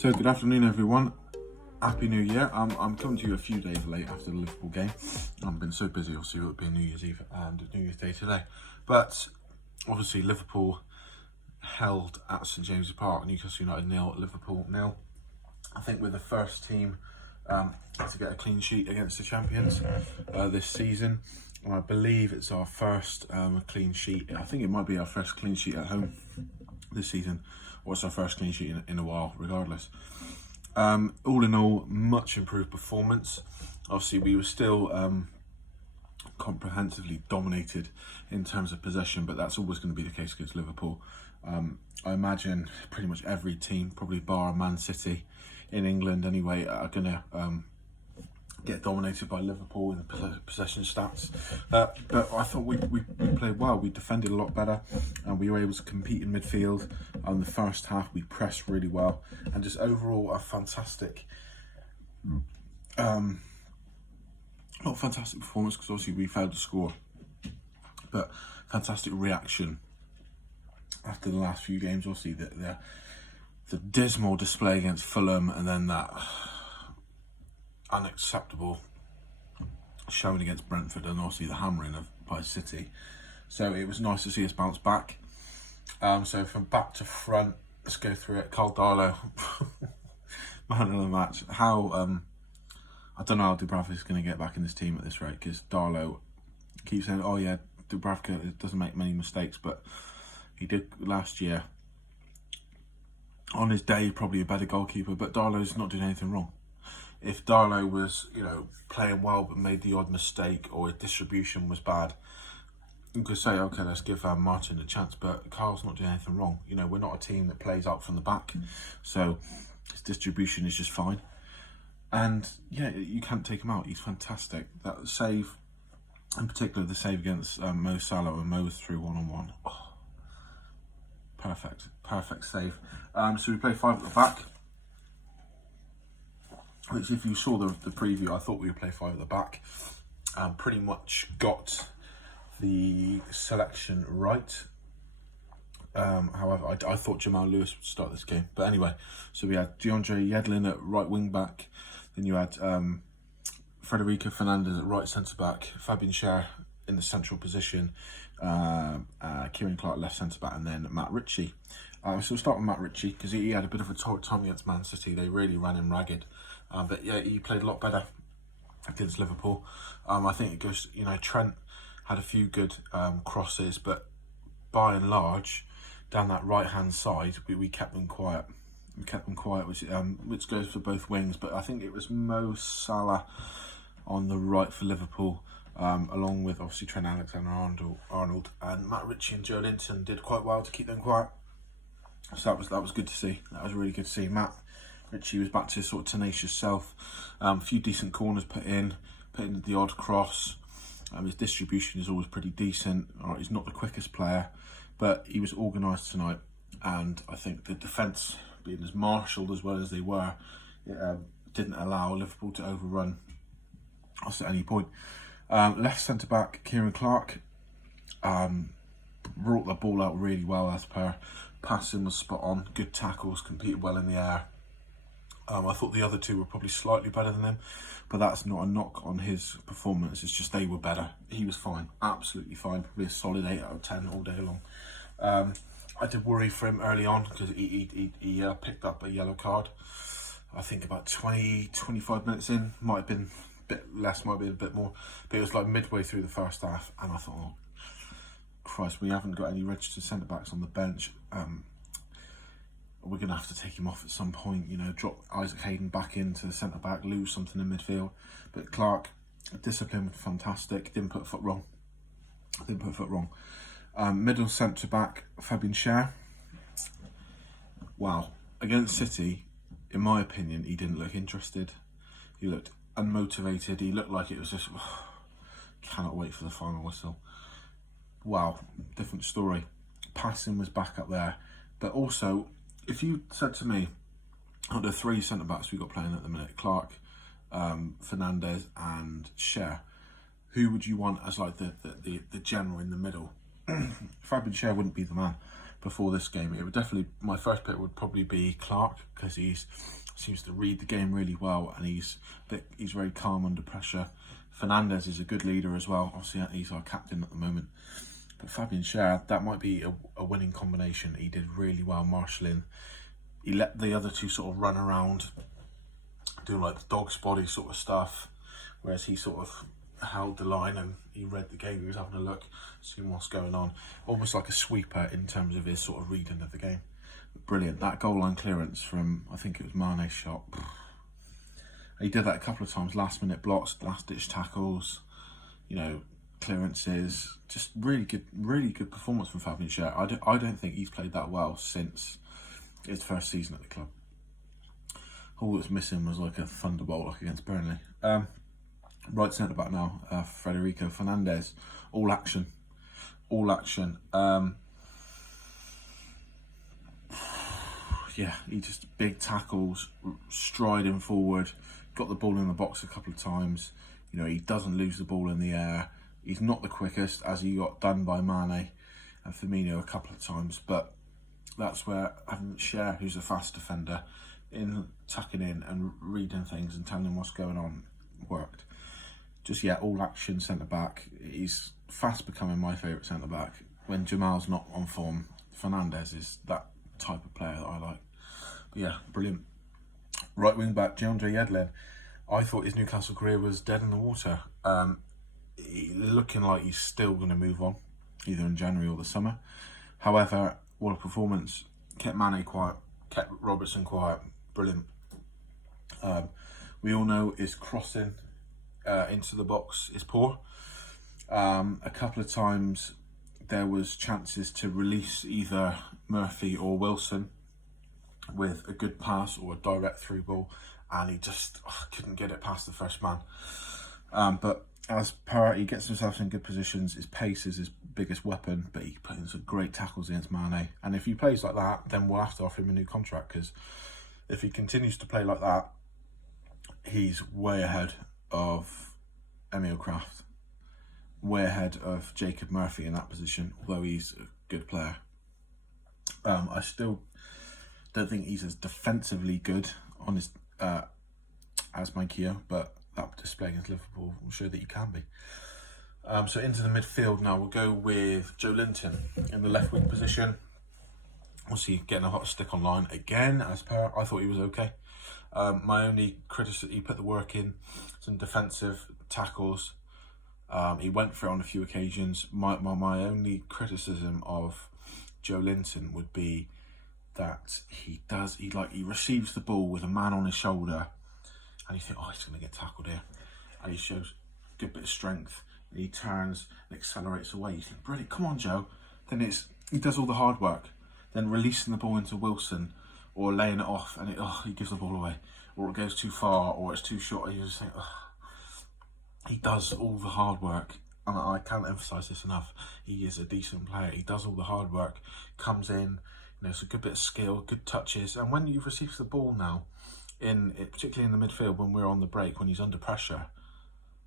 So good afternoon everyone, Happy New Year. I'm coming to you a few days late after the Liverpool game. I've been so busy, obviously with it being New Year's Eve and New Year's Day today. But obviously Liverpool held at St James's Park, Newcastle United 0, Liverpool 0. I think we're the first team to get a clean sheet against the champions this season. And I believe it's our first clean sheet. I think it might be our first clean sheet at home this season, or it's our first clean sheet in a while, regardless. All in all, much improved performance. Obviously, we were still comprehensively dominated in terms of possession, but that's always going to be the case against Liverpool. I imagine pretty much every team, probably bar Man City in England anyway, are going to get dominated by Liverpool in the possession stats. But I thought we played well. We defended a lot better, and we were able to compete in midfield. In the first half, we pressed really well, and just overall a fantastic, not fantastic performance because obviously we failed to score, but fantastic reaction after the last few games. Obviously the dismal display against Fulham, and then that unacceptable showing against Brentford, and obviously the hammering by City. So it was nice to see us bounce back. So from back to front, let's go through it. Kaale, man of the match. I don't know how Dubravka is going to get back in this team at this rate, because Darlow keeps saying, oh yeah, Dubravka doesn't make many mistakes, but he did last year. On his day, probably a better goalkeeper, but Darlow's not doing anything wrong. If Darlow was, playing well but made the odd mistake, or his distribution was bad, you could say, okay, let's give Martin a chance, but Carl's not doing anything wrong. We're not a team that plays out from the back, so his distribution is just fine. And yeah, you can't take him out. He's fantastic. That save, in particular, the save against Mo Salah, when Mo was through one-on-one. Oh, perfect save. So we play 5 at the back, which, if you saw the preview, I thought we would play 5 at the back. Pretty much got the selection right. However, I thought Jamal Lewis would start this game. But anyway, so we had DeAndre Yedlin at right wing back. Then you had Federico Fernandez at right centre back. Fabian Schär in the central position. Kieran Clark left centre back, and then Matt Ritchie. So we'll start with Matt Ritchie because he had a bit of a torrid time against Man City. They really ran him ragged. But yeah, he played a lot better against Liverpool. I think it goes, Trent had a few good crosses, but by and large, down that right-hand side, we kept them quiet. Which goes for both wings, but I think it was Mo Salah on the right for Liverpool, along with obviously Trent Alexander-Arnold, and Matt Ritchie and Joe Linton did quite well to keep them quiet. So that was good to see. That was really good to see. Matt Ritchie was back to his sort of tenacious self. A few decent corners put in the odd cross. His distribution is always pretty decent. All right, he's not the quickest player, but he was organised tonight, and I think the defence, being as marshalled as well as they were, didn't allow Liverpool to overrun us at any point. Left centre back Kieran Clark brought the ball out really well as per. Passing was spot on, good tackles, competed well in the air. I thought the other two were probably slightly better than him, but that's not a knock on his performance. It's just they were better. He was fine, absolutely fine, probably a solid 8 out of 10 all day long. I did worry for him early on because he picked up a yellow card. I think about 20-25 minutes in, might have been a bit less, might have been a bit more, but it was like midway through the first half, and I thought, oh Christ, we haven't got any registered centre backs on the bench. We're going to have to take him off at some point, drop Isaac Hayden back into the centre back, lose something in midfield. But Clark, discipline was fantastic, didn't put a foot wrong. Middle centre back, Fabian Schär. Wow, against City, in my opinion, he didn't look interested. He looked unmotivated. He looked like it was just, cannot wait for the final whistle. Wow, different story. Passing was back up there, but also, if you said to me, out of the 3 centre backs we got playing at the minute, Clark, Fernandez, and Schär, who would you want as like the general in the middle? Fabian Schär wouldn't be the man. before this game. It would definitely, my first pick would probably be Clark, because he's seems to read the game really well, and he's very calm under pressure. Fernandez is a good leader as well. Obviously, he's our captain at the moment. But Fabian Schär, that might be a winning combination. He did really well marshalling. He let the other two sort of run around, doing like the dog's body sort of stuff, whereas he sort of held the line and he read the game. He was having a look, seeing what's going on, almost like a sweeper in terms of his sort of reading of the game. Brilliant. That goal line clearance from, I think it was Mane's shot. He did that a couple of times, last minute blocks, last ditch tackles, you know, clearances. Just really good performance from Fabian Schär. I don't think he's played that well since his first season at the club. All that's missing was like a thunderbolt like against Burnley. Right centre back now, Federico Fernandez. All action. Yeah, he just big tackles, striding forward, got the ball in the box a couple of times. You know, he doesn't lose the ball in the air. He's not the quickest, as he got done by Mane and Firmino a couple of times, but that's where having Schär, who's a fast defender, in tucking in and reading things and telling him what's going on, worked. Just, yeah, all action centre back. He's fast becoming my favourite centre back. When Jamal's not on form, Fernandez is that type of player that I like. But yeah, brilliant. Right wing back, DeAndre Yedlin. I thought his Newcastle career was dead in the water. Looking like he's still going to move on, either in January or the summer. However, what a performance. Kept Mane quiet, kept Robertson quiet. Brilliant. We all know his crossing into the box is poor. A couple of times there was chances to release either Murphy or Wilson with a good pass or a direct through ball, and he just couldn't get it past the first man. But as per, he gets himself in good positions. His pace is his biggest weapon, but he plays some great tackles against Mane. And if he plays like that, then we'll have to offer him a new contract, because if he continues to play like that, he's way ahead of Emil Kraft, way ahead of Jacob Murphy in that position, although he's a good player. I still don't think he's as defensively good on his as Mankio, but that display against Liverpool will show that he can be. So into the midfield now, we'll go with Joe Linton in the left wing position. Obviously getting a hot stick online again, as per. I thought he was okay. My only criticism, he put the work in, some defensive tackles. He went for it on a few occasions. My only criticism of Joe Linton would be that he receives the ball with a man on his shoulder, and you think, oh, he's going to get tackled here, and he shows a good bit of strength, and he turns and accelerates away. You think, brilliant, come on, Joe. Then he does all the hard work, then releasing the ball into Wilson or laying it off, and he gives the ball away, or it goes too far, or it's too short, and you just think, he does all the hard work. And I can't emphasise this enough. He is a decent player. He does all the hard work, comes in, it's a good bit of skill, good touches. And when you receive the ball now, particularly in the midfield, when we're on the break, when he's under pressure,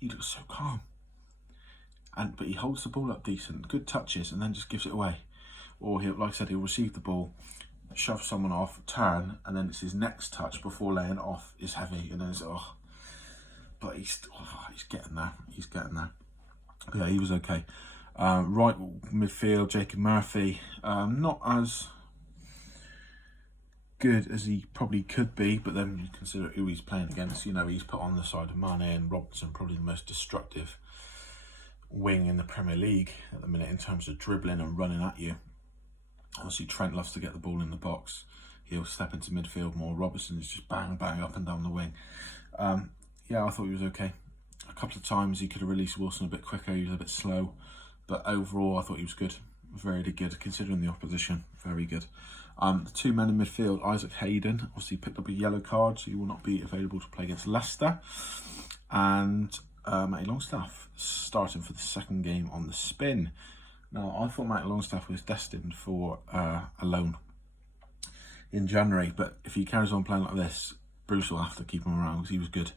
he looks so calm. But he holds the ball up decent, good touches, and then just gives it away. Or like I said, he'll receive the ball, shove someone off, turn, and then it's his next touch before laying it off is heavy, and then it's but he's getting there. He's getting there. But yeah, he was okay. Right midfield, Jacob Murphy, not as good as he probably could be, but then you consider who he's playing against. He's put on the side of Mane and Robertson, probably the most destructive wing in the Premier League at the minute in terms of dribbling and running at you. Obviously, Trent loves to get the ball in the box. He'll step into midfield more. Robertson is just bang up and down the wing. Yeah, I thought he was okay. A couple of times he could have released Wilson a bit quicker. He was a bit slow, but overall I thought he was good. Very good considering the opposition. Very good. The two men in midfield, Isaac Hayden obviously picked up a yellow card, so he will not be available to play against Leicester. And Matty Longstaff starting for the second game on the spin. Now, I thought Matty Longstaff was destined for a loan in January, but if he carries on playing like this, Bruce will have to keep him around because he was good.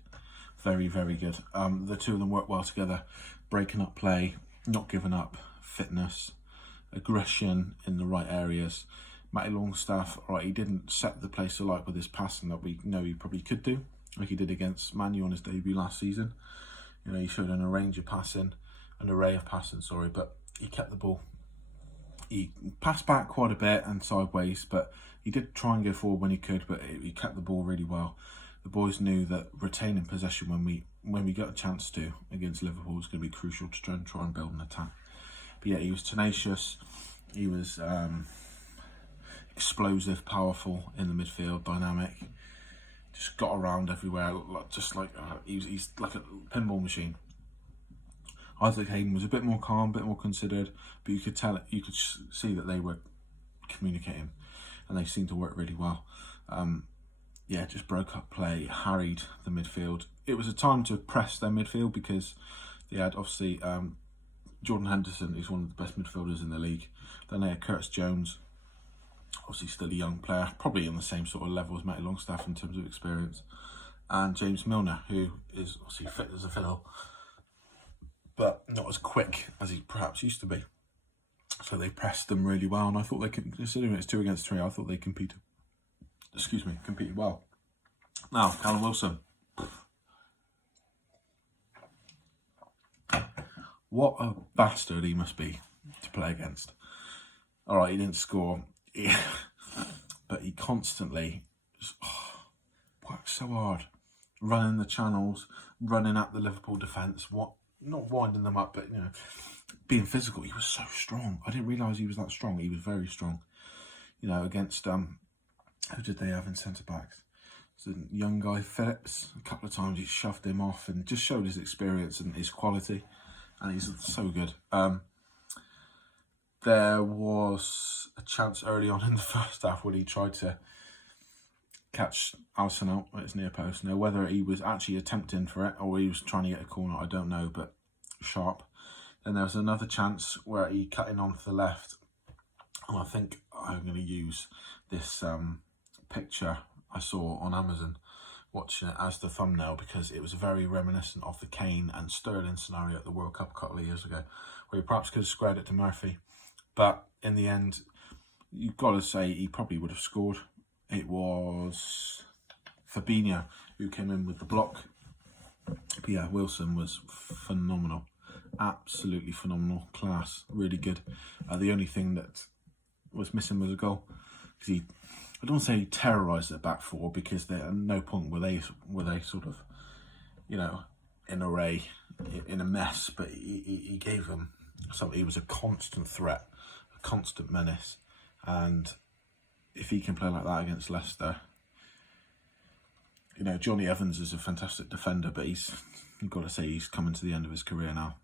Very good. The two of them work well together, breaking up play, not giving up, fitness. aggression in the right areas. Matty Longstaff, all right, he didn't set the place alight with his passing that we know he probably could do, like he did against Man U on his debut last season. You know, he showed an array of passing, sorry, but he kept the ball. He passed back quite a bit and sideways, but he did try and go forward when he could, but he kept the ball really well. The boys knew that retaining possession when we got a chance to against Liverpool was going to be crucial to try and build an attack. But yeah, he was tenacious. He was explosive, powerful in the midfield, dynamic. Just got around everywhere, just like he's like a pinball machine. Isaac Hayden was a bit more calm, a bit more considered, but you could see that they were communicating, and they seemed to work really well. Yeah, just broke up play, harried the midfield. It was a time to press their midfield because they had obviously Jordan Henderson is one of the best midfielders in the league. Then they had Curtis Jones, obviously still a young player, probably on the same sort of level as Matty Longstaff in terms of experience, and James Milner, who is obviously fit as a fiddle, but not as quick as he perhaps used to be. So they pressed them really well, and I thought they could, considering it's 2 against 3, I thought they competed well. Now, Callum Wilson. What a bastard he must be to play against. All right, he didn't score, but he constantly just, worked so hard, running the channels, running at the Liverpool defence, not winding them up, but, you know, being physical. He was so strong. I didn't realise he was that strong. He was very strong. You know, against, who did they have in centre-backs? It was a young guy, Phillips. A couple of times he shoved him off and just showed his experience and his quality. And he's so good. There was a chance early on in the first half when he tried to catch Alisson out at his near post. Now, whether he was actually attempting for it or he was trying to get a corner, I don't know, but sharp. Then there was another chance where he cut in onto the left. And I think I'm going to use this picture I saw on Amazon, watching it as the thumbnail, because it was very reminiscent of the Kane and Sterling scenario at the World Cup a couple of years ago, where he perhaps could have squared it to Murphy. But in the end, you've got to say he probably would have scored. It was Fabinho who came in with the block. But yeah, Wilson was phenomenal. Absolutely phenomenal. Class. Really good. The only thing that was missing was a goal. Because I don't want to say he terrorised the back four, because at no point were they sort of, you know, in array, in a mess. But he gave them something. He was a constant threat, a constant menace. And if he can play like that against Leicester, you know, Johnny Evans is a fantastic defender, but you've got to say he's coming to the end of his career now.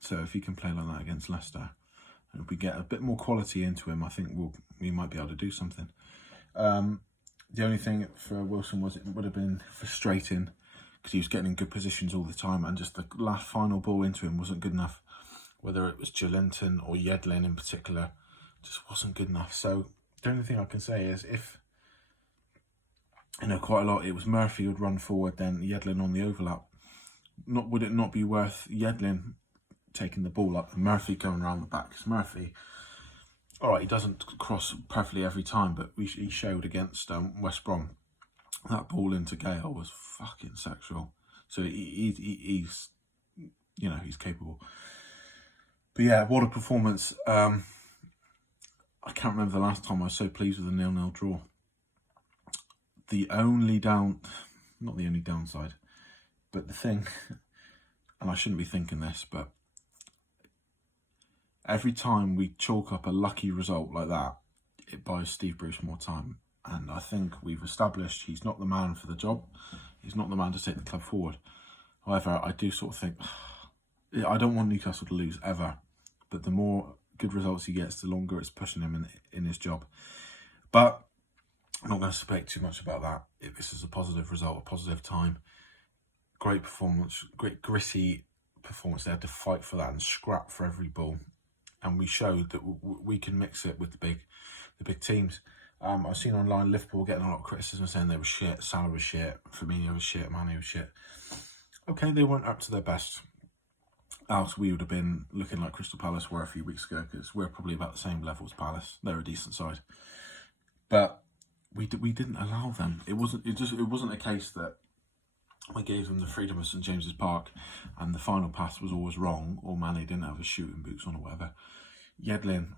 So if he can play like that against Leicester, and if we get a bit more quality into him, I think we might be able to do something. The only thing for Wilson was it would have been frustrating because he was getting in good positions all the time, and just the last final ball into him wasn't good enough. Whether it was Joelinton or Yedlin in particular, just wasn't good enough. So the only thing I can say is, if, you know, quite a lot, it was Murphy who would run forward, then Yedlin on the overlap. Would it not be worth Yedlin taking the ball up and Murphy going around the back? Because Murphy, all right, he doesn't cross perfectly every time, but he showed against West Brom. That ball into Gale was fucking sexual. So he's, you know, he's capable. But yeah, what a performance. I can't remember the last time I was so pleased with a 0-0 draw. Not the only downside, but the thing, and I shouldn't be thinking this, but every time we chalk up a lucky result like that, it buys Steve Bruce more time. And I think we've established he's not the man for the job. He's not the man to take the club forward. However, I do sort of think, I don't want Newcastle to lose ever, but the more good results he gets, the longer it's pushing him in his job. But I'm not going to speak too much about that. This is a positive result, a positive time. Great performance, great gritty performance. They had to fight for that and scrap for every ball. And we showed that we can mix it with the big teams. I've seen online Liverpool getting a lot of criticism saying they were shit, Salah was shit, Firmino was shit, Mane was shit. Okay, they weren't up to their best. else we would have been looking like Crystal Palace were a few weeks ago, because we're probably about the same level as Palace. They're a decent side, but we didn't allow them. It wasn't a case that we gave them the freedom of St James's Park and the final pass was always wrong, or Mane didn't have his shooting boots on or whatever. Yedlin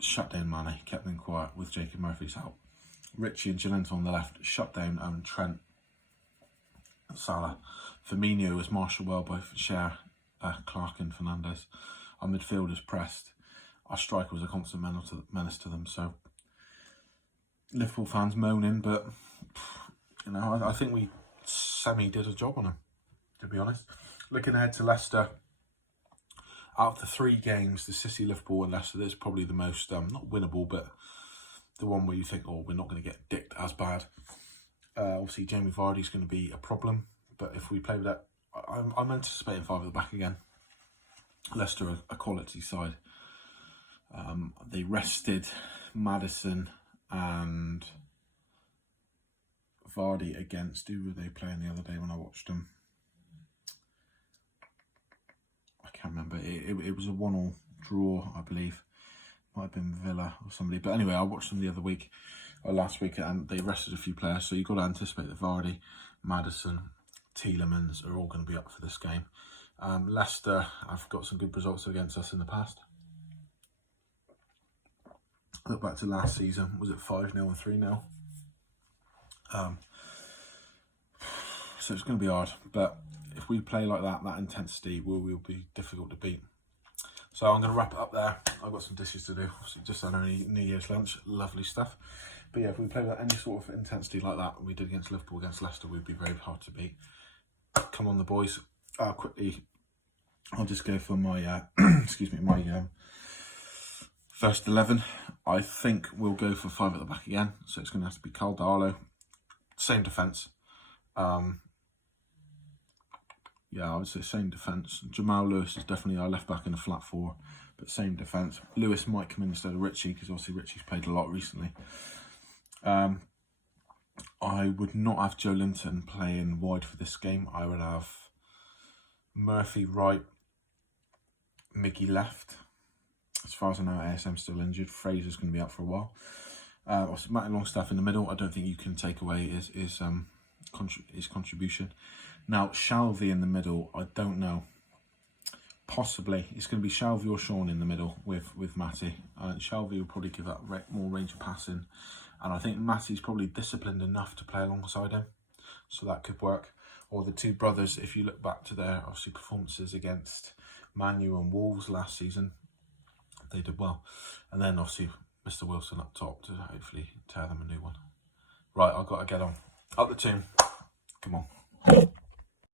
shut down Mane, kept them quiet with Jacob Murphy's help. Richie and Gillent on the left shut down Trent, Salah. Firmino was marshalled well by Cher, Clark and Fernandes. Our midfielders pressed. Our striker was a constant menace to them. So Liverpool fans moaning, but you know, I think we did a job on him, to be honest. Looking ahead to Leicester, out of the 3 games, the City, Liverpool and Leicester, there's probably the most, not winnable, but the one where you think, oh, we're not going to get dicked as bad. Obviously, Jamie Vardy's going to be a problem, but if we play with that, I'm anticipating 5 at the back again. Leicester, a quality side. They rested Maddison and Vardy against, who were they playing the other day when I watched them? I can't remember. It was a 1-1 draw, I believe. Might have been Villa or somebody. But anyway, I watched them the other week, or last week, and they rested a few players. So you've got to anticipate that Vardy, Maddison, Tielemans are all going to be up for this game. Leicester have got some good results against us in the past. Look back to last season. Was it 5-0 and 3-0? So it's going to be hard, but if we play like that intensity will be difficult to beat. So I'm going to wrap it up there. I've got some dishes to do. So just had only New Year's lunch, lovely stuff. But yeah, if we play with any sort of intensity like that we did against Liverpool, against Leicester, we'd be very hard to beat. Come on, the boys. Quickly, I'll just go for my excuse me, my first 11. I think we'll go for 5 at the back again. So it's going to have to be Kaale, same defence. Yeah, I would say same defence. Jamal Lewis is definitely our left back in a flat 4, but same defence. Lewis might come in instead of Richie, because obviously Richie's played a lot recently. I would not have Joe Linton playing wide for this game. I would have Murphy right, Miggy left. As far as I know, ASM's still injured. Fraser's going to be out for a while. Also, Matty Longstaff in the middle. I don't think you can take away his contribution. Now, Shalvey in the middle, I don't know. Possibly. It's going to be Shalvey or Sean in the middle with Matty. Shalvey will probably give that more range of passing. And I think Matty's probably disciplined enough to play alongside him. So that could work. Or the 2 brothers, if you look back to their obviously performances against Man U and Wolves last season, they did well. And then obviously Mr. Wilson up top to hopefully tear them a new one. Right, I've got to get on. Up the Toon. Come on.